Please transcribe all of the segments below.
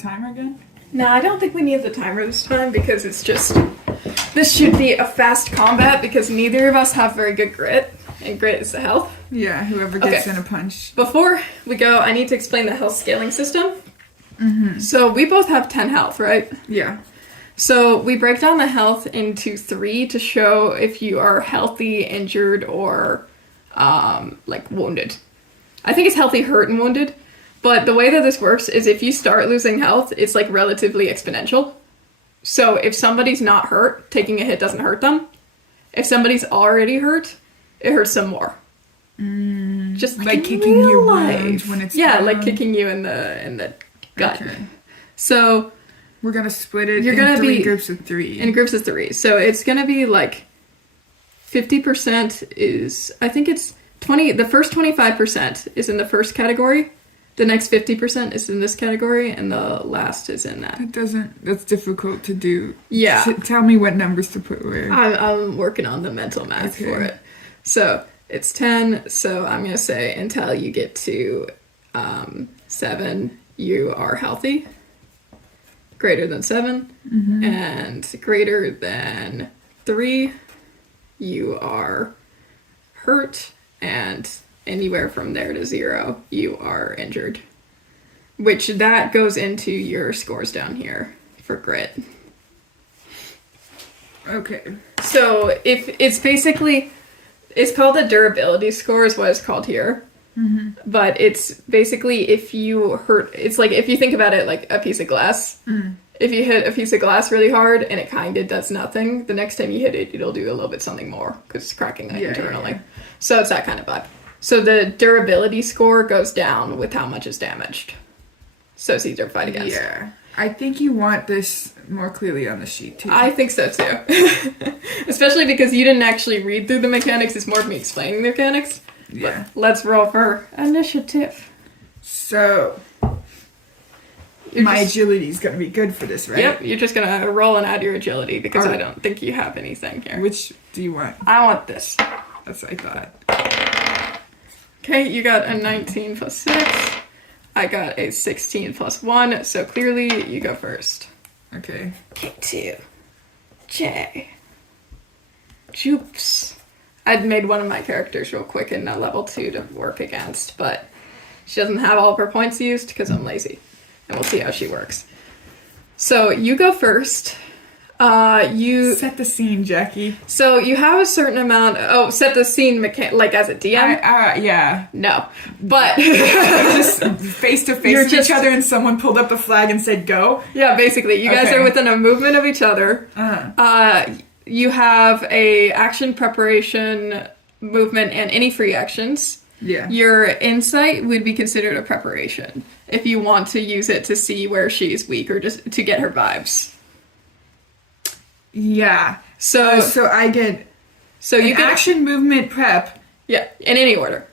timer again? No, I don't think we need the timer this time because it's just... This should be a fast combat because neither of us have very good grit. And grit is the health. Yeah, whoever gets in a punch. Before we go, I need to explain the health scaling system. So we both have 10 health, right? Yeah. So we break down the health into 3 to show if you are healthy, injured, or wounded. I think it's healthy, hurt, and wounded. But the way that this works is if you start losing health, it's like relatively exponential. So if somebody's not hurt, taking a hit doesn't hurt them. If somebody's already hurt, it hurts them more. Just like kicking your wound when it's down. like kicking you in the gut. Okay. So we're gonna split it in groups of 3. In groups of 3. So it's gonna be like 50% is, I think it's 20. The first 25% is in the first category. The next 50% is in this category, and the last is in that. That's difficult to do. Yeah. Tell me what numbers to put where. I'm working on the mental math for it. So it's 10, so I'm going to say until you get to 7, you are healthy. Greater than 7. And greater than 3, you are hurt, and anywhere from there to 0, you are injured. Which that goes into your scores down here for grit. Okay. So if it's basically, it's called a durability score is what it's called here. But it's basically if you hurt, it's like if you think about it like a piece of glass. If you hit a piece of glass really hard and it kind of does nothing, the next time you hit it, it'll do a little bit something more because it's cracking internally. Yeah. So it's that kind of vibe. So the durability score goes down with how much is damaged. So it's easier to fight against. Yeah. I think you want this more clearly on the sheet, too. I think so, too. Especially because you didn't actually read through the mechanics. It's more of me explaining the mechanics. Yeah. But let's roll for initiative. So, my agility is going to be good for this, right? Yep, you're just going to roll and add your agility because I don't think you have anything here. Which do you want? I want this. That's what I thought. Okay, you got a 19 plus 6. I got a 16 plus 1, so clearly you go first. Okay. Kick 2. J. Jupes. I'd made one of my characters real quick in level 2 to work against, but she doesn't have all of her points used because I'm lazy. And we'll see how she works. So you go first. You set the scene, Jackie. So you have a certain amount. Set the scene like as a DM. Yeah. No, but just face to face with each other, and someone pulled up the flag and said go. Yeah, basically, you guys are within a movement of each other. You have a action preparation, movement, and any free actions. Yeah. Your insight would be considered a preparation if you want to use it to see where she's weak or just to get her vibes. Yeah. So I get you get action, movement, prep. Yeah, in any order.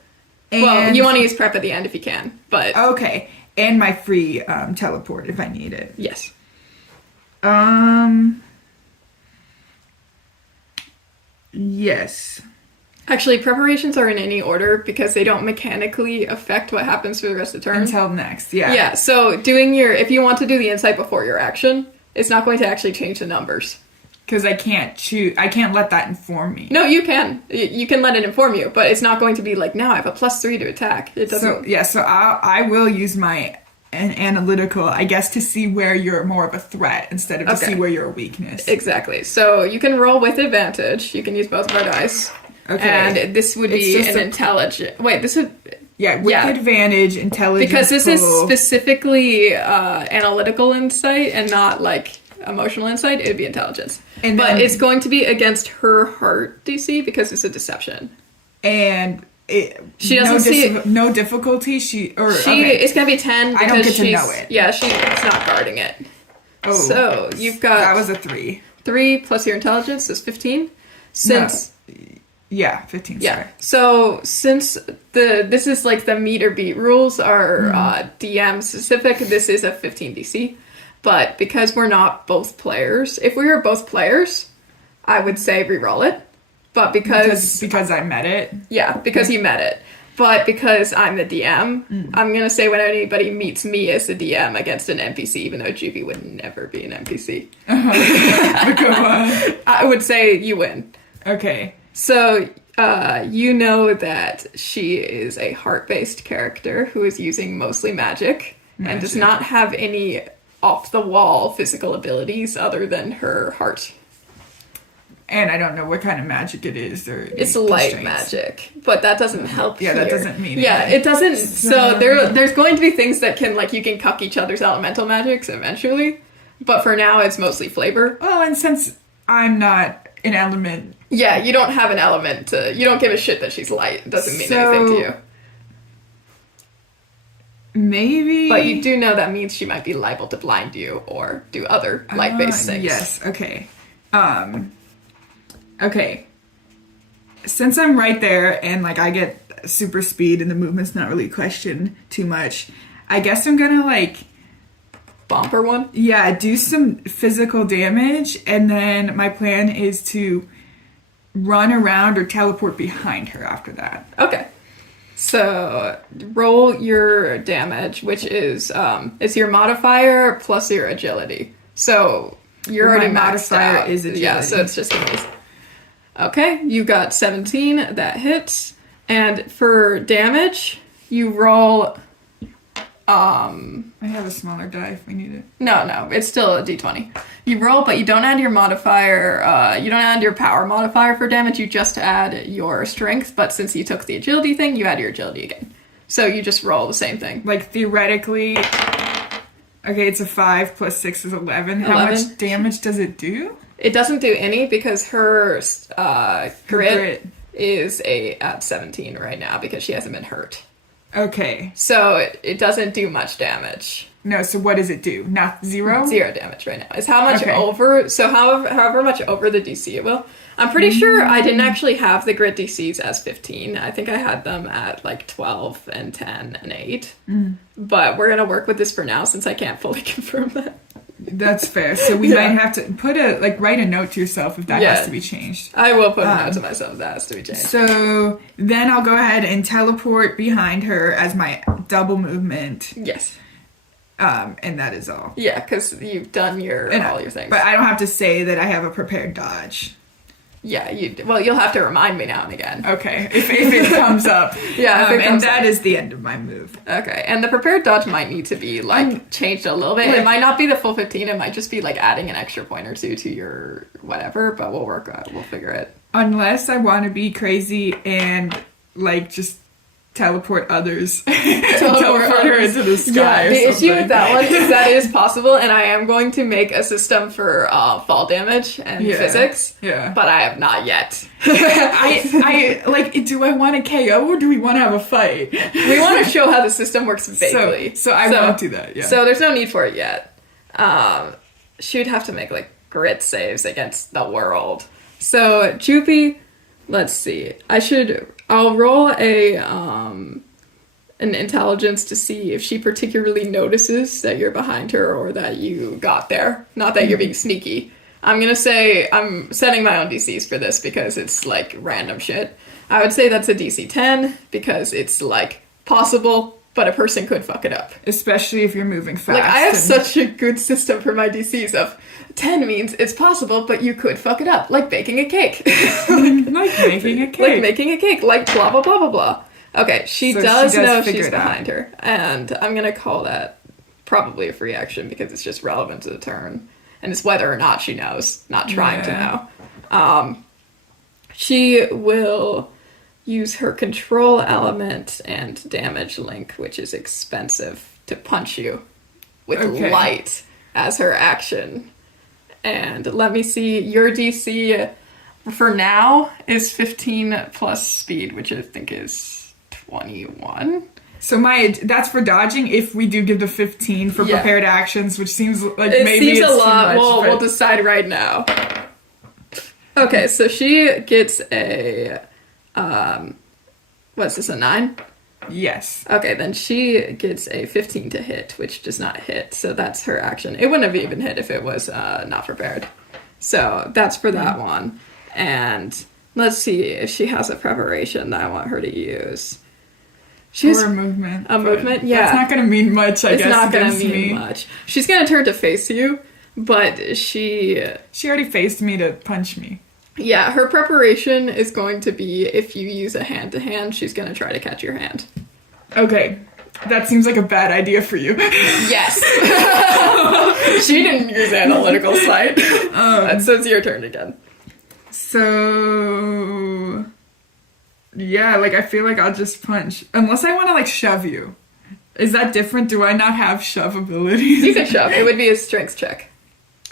And you want to use prep at the end if you can, but okay. And my free teleport if I need it. Yes. Yes. Actually, preparations are in any order because they don't mechanically affect what happens for the rest of the turn. Until next, yeah. Yeah, so if you want to do the insight before your action, it's not going to actually change the numbers. Because I can't let that inform me. No, you can. You can let it inform you, but it's not going to be like, now I have a +3 to attack. It doesn't... So I will use my analytical, I guess, to see where you're more of a threat instead of to see where you're a weakness. Exactly. So you can roll with advantage. You can use both of our dice. Okay. And this would be an intelligent... Wait, this would... Yeah, with advantage, intelligence. Because this is specifically analytical insight and not like emotional insight, it would be intelligence. But it's going to be against her heart DC because it's a deception. And she doesn't no difficulty. It's going to be 10 because I don't get to know it. Yeah, she's not guarding it. Oh, so you've got... That was a 3. 3 plus your intelligence is 15. Since... No. Yeah, 15, yeah. Sorry. So, since this is like the meet or beat rules are DM specific, this is a 15 DC. But because we're not both players, if we were both players, I would say reroll it. But because I met it? Yeah, because you met it. But because I'm the DM, I'm going to say when anybody meets me as the DM against an NPC, even though Juvie would never be an NPC. Go on. I would say you win. Okay. So, you know that she is a heart-based character who is using mostly magic and does not have any off-the-wall physical abilities other than her heart. And I don't know what kind of magic it is. It's light magic, but that doesn't help. Yeah, here. that doesn't mean Yeah, anything. it doesn't. So there's going to be things that can, like, you can cuck each other's elemental magics eventually, but for now it's mostly flavor. Well, and since I'm not an element... Yeah, you don't have an element to... You don't give a shit that she's light. It doesn't mean anything to you. Maybe... But you do know that means she might be liable to blind you or do other light-based things. Yes, okay. Okay. Since I'm right there and, like, I get super speed and the movement's not really questioned too much, I guess I'm gonna, like... Bomber one? Yeah, do some physical damage, and then my plan is to run around or teleport behind her after that. Okay. So, roll your damage, which is, it's your modifier plus your agility. So, you're already my maxed modifier out. is agility. Yeah, so it's just gonna be... Okay, you got 17, that hits. And for damage, you roll... I have a smaller die if we need it. No, it's still a d20. You roll, but you don't add your modifier, you don't add your power modifier for damage, you just add your strength, but since you took the agility thing, you add your agility again. So you just roll the same thing. Like, theoretically... Okay, it's a 5 plus 6 is 11. How 11? much damage does it do? It doesn't do any because her grit Grit. is at 17 right now because she hasn't been hurt. Okay. So it doesn't do much damage. No, so what does it do? Not 0? 0 damage right now. Is how much Okay. over, so however much over the DC it will. I'm pretty sure I didn't actually have the grit DCs as 15. I think I had them at like 12 and 10 and 8. But we're going to work with this for now since I can't fully confirm that. That's fair. So we might have to write a note to yourself if that has to be changed. I will put a note to myself that has to be changed. So then I'll go ahead and teleport behind her as my double movement. Yes. And that is all. Yeah, because you've done all your things. But I don't have to say that I have a prepared dodge. Yeah, you'll have to remind me now and again. Okay, if it comes up. Yeah, if it comes and that up. is the end of my move. Okay, and the prepared dodge might need to be, changed a little bit. It might not be the full 15, it might just be, adding an extra point or two to your whatever, but we'll figure it. Unless I want to be crazy and, just teleport others. teleport her into the sky Yeah, or the something. issue with that one is that is possible, and I am going to make a system for fall damage and physics. Yeah. But I have not yet. do I want a KO or do we want to have a fight? We want to show how the system works vaguely. So I won't do that, yeah. So there's no need for it yet. She'd have to make, grit saves against the world. So, Juvie, let's see. I'll roll an intelligence to see if she particularly notices that you're behind her or that you got there. Not that you're being sneaky. I'm gonna say I'm setting my own DCs for this because it's random shit. I would say that's a DC 10 because it's possible, but a person could fuck it up. Especially if you're moving fast. I have such a good system for my DCs of 10 means it's possible, but you could fuck it up, like baking a cake. like making a cake. Like making a cake, like blah, blah, blah, blah, blah. Okay, she does know she's behind her, and I'm gonna call that probably a free action because it's just relevant to the turn, and it's whether or not she knows, not trying to know. She will use her control element and damage link, which is expensive, to punch you with light as her action. And let me see, your DC for now is 15 plus speed, which I think is 21. So that's for dodging if we do give the 15 for prepared actions, which seems like it maybe seems it's a lot. too much. We'll decide right now. Okay, so she gets a, what's this, a 9? Yes. Okay, then she gets a 15 to hit, which does not hit, so that's her action. It wouldn't have even hit if it was not prepared. So that's for that one. And let's see if she has a preparation that I want her to use. She's Or a movement. a but movement, yeah. That's not gonna mean much, I it's guess, not gonna against mean me. much. She's gonna turn to face you, but She already faced me to punch me. yeah, her preparation is going to be if you use a hand to hand, she's gonna try to catch your hand. Okay. That seems like a bad idea for you. Yes. She didn't use analytical sight. So it's your turn again. So yeah, like I feel like I'll just punch. Unless I wanna like shove you. Is that different? Do I not have shove abilities? You can shove. It would be a strength check.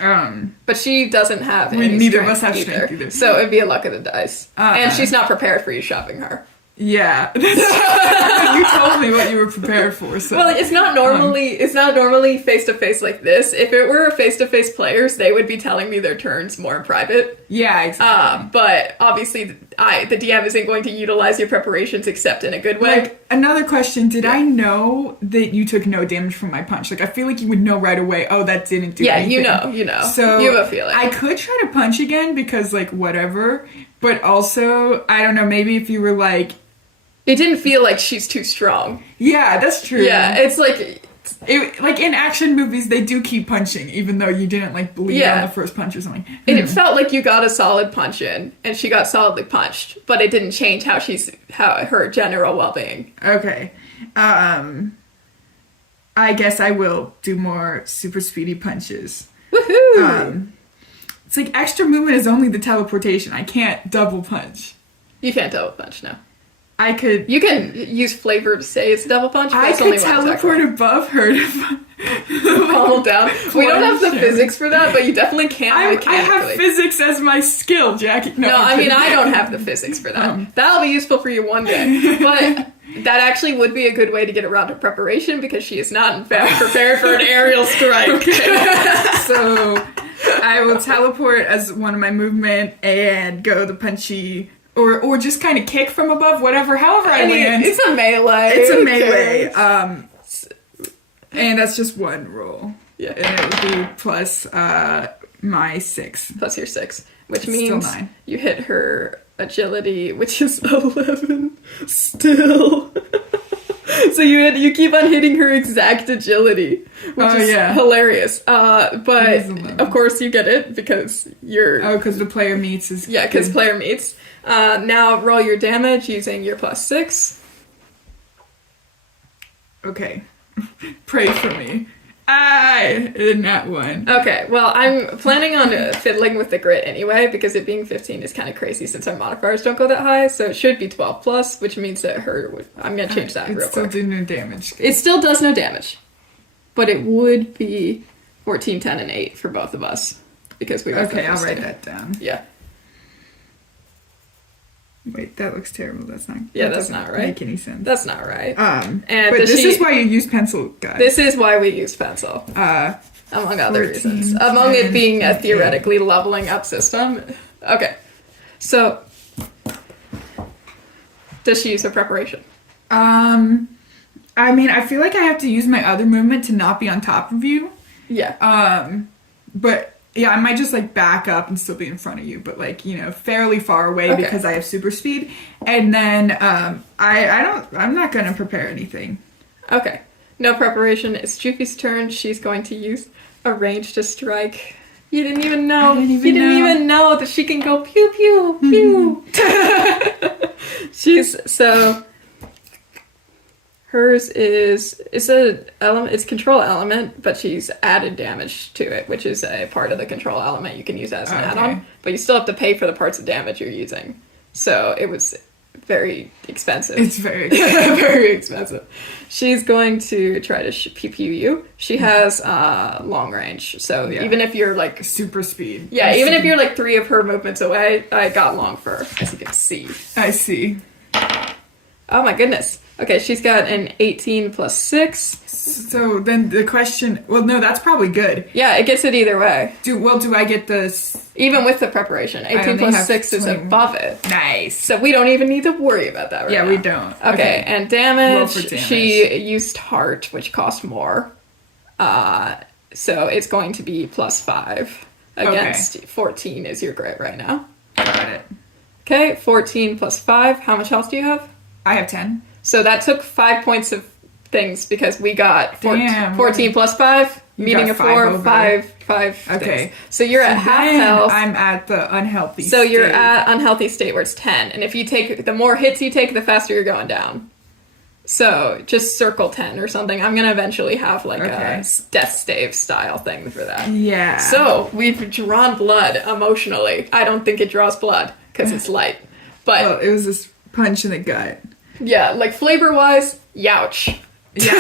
Um But she doesn't have We- any neither of strength us have strength either. So it'd be a luck of the dice. And Uh-uh. she's not prepared for you shoving her. yeah. You told me what you were prepared for, so Well, it's not normally face to face like this. If it were face to face players, they would be telling me their turns more in private. yeah, exactly. But obviously, the DM isn't going to utilize your preparations except in a good way. Like, another question, did I know that you took no damage from my punch? Like, I feel like you would know right away, oh, that didn't do Yeah, anything. you know. So, You have a feeling. I could try to punch again because, like, whatever. But also, I don't know, maybe if you were like, It didn't feel like she's too strong. yeah, that's true. Yeah, it's like, Like, in action movies, they do keep punching, even though you didn't, like, bleed Yeah. on the first punch or something. it felt like you got a solid punch in, and she got solidly punched, but it didn't change how her general well-being. Okay. I guess I will do more super speedy punches. Woohoo! It's like extra movement is only the teleportation. I can't double punch. You can't double punch now. I could. You can use flavor to say it's a double punch, but I it's could only one attack teleport roll. above her. Fall down. We don't have the Punch. physics for that, but you definitely can I mechanically. have physics as my skill, Jackie. No, I'm I mean, kidding. I don't have the physics for that. That'll be useful for you one day. But that actually would be a good way to get around her preparation because she is not, in fact, prepared for an aerial strike. So I will teleport as one of my movement and go the punchy, or just kind of kick from above, whatever, however I land. It's a melee. It's a Who melee. cares? And that's just one roll. Yeah. And it would be plus my 6. Plus your 6, which Still means 9. you hit her agility, which is 11 still. So you keep on hitting her exact agility, which Oh, is yeah. hilarious. It But is 11. of course you get it because you're Oh, because the player meets is yeah, because good. player meets. Now roll your damage using your plus 6. Okay. Pray for me. In that one. Okay, well, I'm planning on fiddling with the grit anyway, because it being 15 is kind of crazy since our modifiers don't go that high, so it should be 12 plus, which means that I'm going to change that It real still quick. did no damage. It still does no damage, but it would be 14, 10, and 8 for both of us, because we both Okay, got I'll write 15. that down. Yeah. Wait, that looks terrible. That's not. Yeah, that that's doesn't not right. Make any sense. That's not right. And And but does this she- is why you use pencil, guys. This is why we use pencil, among other 14, reasons. Among it 10, being a and theoretically leveling up system. Okay, so does she use her preparation? I mean, I feel like I have to use my other movement to not be on top of you. Yeah. But yeah, I might just like back up and still be in front of you, but like, you know, fairly far away Okay. because I have super speed. And then I'm not gonna prepare anything. Okay. No preparation. It's Juffy's turn. She's going to use a range to strike. You didn't even know. I didn't even you didn't know. even know that she can go pew pew pew. Hers is it's control element, but she's added damage to it, which is a part of the control element you can use as an Okay. add-on. But you still have to pay for the parts of damage you're using. So it was very expensive. It's very very expensive. She's going to try to pew pew you. She has long range, so Yeah. even if you're like super speed. even if you're like 3 of her movements away, I got long for her, as you can see. I see. Oh my goodness. Okay, she's got an 18 plus 6. So then the question, well, no, that's probably good. Yeah, it gets it either way. Do I get this? Even with the preparation. 18 only plus have 6 is 21. above it. Nice. So we don't even need to worry about that right Yeah, now. we don't. Okay, and Roll damage, for damage. she used heart, which cost more. So it's going to be plus 5 against 14 is your grit right now. Got it. Okay, 14 plus 5. How much health do you have? I have 10. So that took 5 points of things because we got Damn. 14 plus 5, You meaning got a 4, five over. 5 Okay. things. So you're at half Then health. I'm at the unhealthy So you're state. at unhealthy state where it's 10. And if you take, the more hits you take, the faster you're going down. So just circle 10 or something. I'm going to eventually have like Okay. a death stave style thing for that. Yeah. So we've drawn blood emotionally. I don't think it draws blood because it's light. But well, it was this punch in the gut. yeah, like flavor wise, youch. Yeah.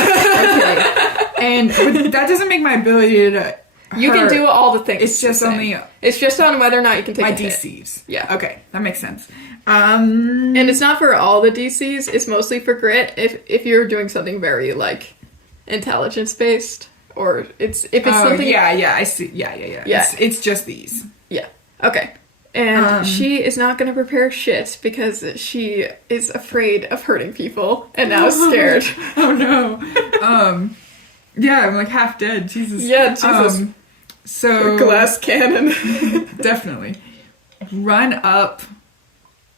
Okay. But that doesn't make my ability to. You can hurt. do all the things. It's just the same. only It's just on whether or not you can take my a hit. DCs. Yeah. Okay, that makes sense. And it's not for all the DCs. It's mostly for grit. If you're doing something very like intelligence based, or if it's something. Yeah, I see. Yeah. Yeah. It's just these. Yeah. Okay. And she is not going to prepare shit because she is afraid of hurting people and now is scared. Oh no. Yeah, I'm like half dead. Jesus. Yeah, Jesus. So Glass cannon. definitely run up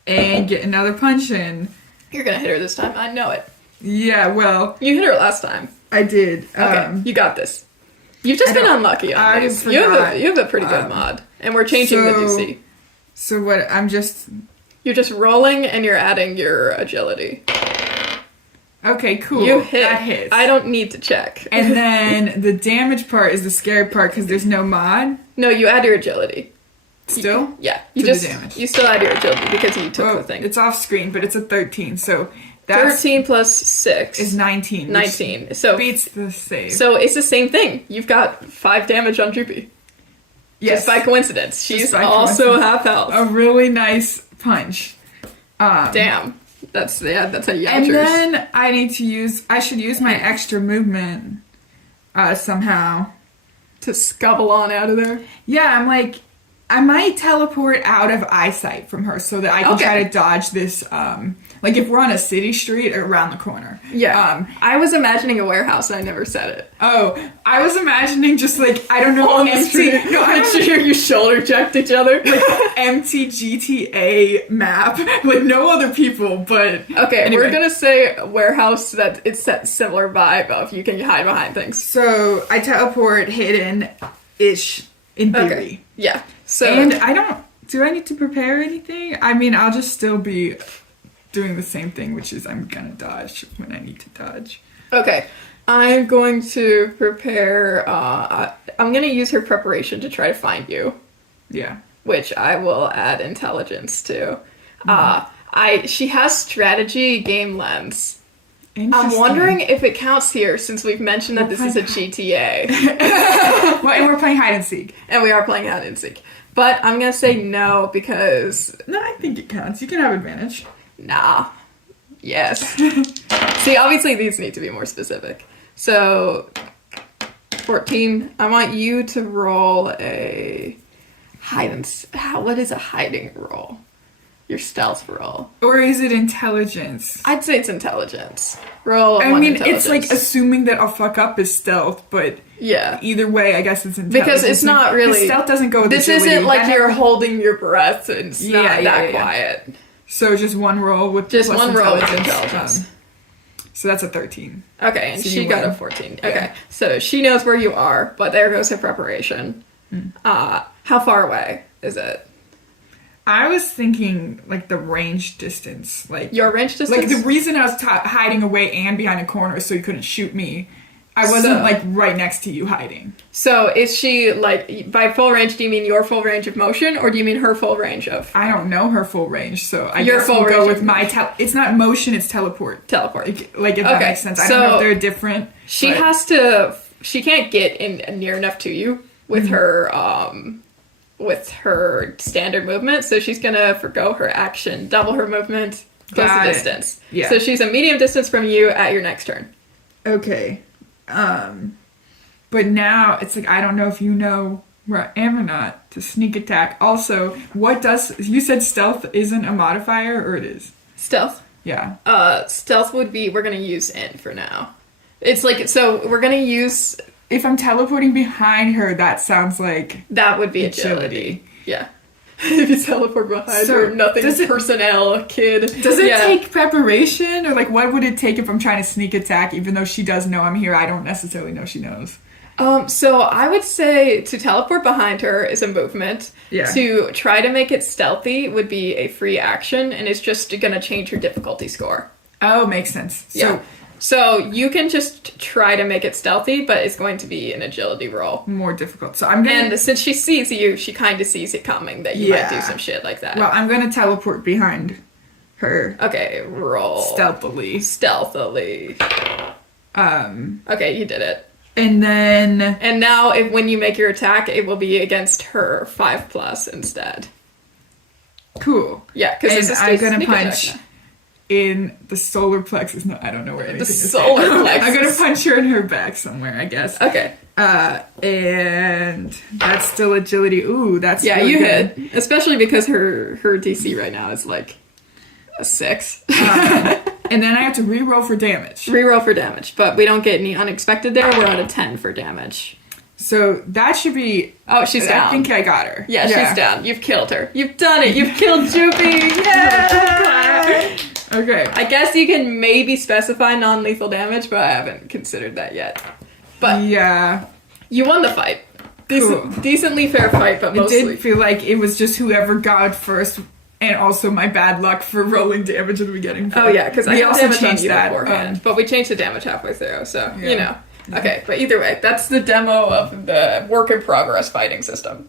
and get another punch in. You're going to hit her this time. I know it. Yeah, well, You hit her last time. I did. Okay. You got this. You've just I been don't- unlucky on I these. forgot. You have a pretty good mod. And we're changing the so- DC. So what? I'm just You're just rolling and you're adding your agility. okay. Cool. You hit. That hits. I don't need to check. And then the damage part is the scary part because there's no mod. No, you add your agility. Still? Yeah, you To the just damage. you still add your agility because you took Well, the thing. it's off screen, but it's a 13, so that's 13 plus 6 is 19. which 19. So beats the save. so it's the same thing. You've got 5 damage on Droopy. yes, Just by coincidence. She's by also coincidence. half health. a really nice punch. Damn. That's a And yowchers. then I should use my extra movement somehow. To scubble on out of there. Yeah, I'm like, I might teleport out of eyesight from her so that I can Okay. try to dodge this, like if we're on a city street or around the corner. Yeah. I was imagining a warehouse and I never said it. Oh, I was imagining just like, I don't know, On the empty, street. no, I I don't hear you shoulder checked each other. empty GTA map, like no other people, but Okay, anyway. we're gonna say a warehouse that it's that similar vibe of you can hide behind things. So I teleport hidden-ish in theory. Okay. Yeah. So And do I need to prepare anything? I mean, I'll just still be doing the same thing, which is I'm gonna dodge when I need to dodge. okay. I'm going to prepare I'm gonna use her preparation to try to find you, Yeah. which I will add intelligence to. She has strategy game lens. I'm Interesting. wondering if it counts here since we've mentioned that this is a GTA. Well, and we're playing hide and seek. And we are playing hide and seek. But I'm gonna say no because No, I think it counts. You can have advantage. nah. Yes. See, obviously these need to be more specific. So 14. I want you to roll a what is a hiding roll? Your stealth roll. Or is it intelligence? I'd say it's intelligence. Roll. I one mean, it's like intelligence. assuming that I'll fuck up is stealth, but yeah. either way, I guess it's intelligence. Because it's not really- Because stealth doesn't go with This agility. isn't like That you're has- holding your breath and it's not Yeah, that yeah. quiet. So just one roll with Just plus one roll with intelligence. intelligence. So that's a 13. Okay, and So she you got win. a 14. Yeah. Okay, so she knows where you are, but there goes her preparation. Hmm. How far away is it? I was thinking like the range distance, like Your range distance? like the reason I was hiding away and behind a corner is so you couldn't shoot me. I wasn't So- like right next to you hiding. So is she like by full range? Do you mean your full range of motion, or do you mean her full range of I don't know her full range, so I Your guess full we'll go range with of my it's not motion, it's teleport. teleport? Like if that Okay, makes sense. I so don't know if they're different. She but- has to. She can't get in near enough to you with Mm-hmm. with her standard movement, so she's gonna forgo her action, double her movement, close Got the it. distance. Yeah. So she's a medium distance from you at your next turn. Okay. But now it's like I don't know if you know where I am or not to sneak attack. Also, you said stealth isn't a modifier or it is? Stealth. Yeah. Stealth would be we're gonna use in for now. It's like so we're gonna use If I'm teleporting behind her, that sounds like that would be Agility. agility. Yeah. If you teleport behind So, her, nothing does it- personnel, kid. Does it Yeah. take preparation, or like what would it take if I'm trying to sneak attack? Even though she does know I'm here, I don't necessarily know she knows. So I would say to teleport behind her is a movement. Yeah. To try to make it stealthy would be a free action, and it's just gonna change her difficulty score. Oh, makes sense. Yeah. So you can just try to make it stealthy, but it's going to be an agility roll. More difficult. So I'm gonna. And since she sees you, she kind of sees it coming that you might do Yeah. some shit like that. Well, I'm gonna teleport behind her Okay, roll. stealthily. Stealthily. Okay, you did it. And then And now, when you make your attack, it will be against her 5+ instead. cool. Yeah, because And it's a I'm gonna sneak attack punch now. in the solar plexus. No, I don't know where anything is. solar I'm plexus. gonna punch her in her back somewhere, I guess. Okay. And that's still agility. Ooh, that's Yeah, really you good. hit. Especially because her DC right now is like a 6. And then I have to re-roll for damage. Reroll for damage, but we don't get any unexpected there. We're at a 10 for damage. So that should be. Oh, she's down. I think I got her. Yeah, she's down. You've killed her. You've done it. You've killed Joopy. Yeah. Okay. I guess you can maybe specify non-lethal damage, but I haven't considered that yet. But Yeah. you won the fight. Cool. Decently fair fight, but It mostly. did feel like it was just whoever got first, and also my bad luck for rolling damage at the beginning. Oh yeah, because I We had also damage on changed you that, beforehand, but we changed the damage halfway through, so Yeah. you know. Okay, but either way, that's the demo of the work in progress fighting system.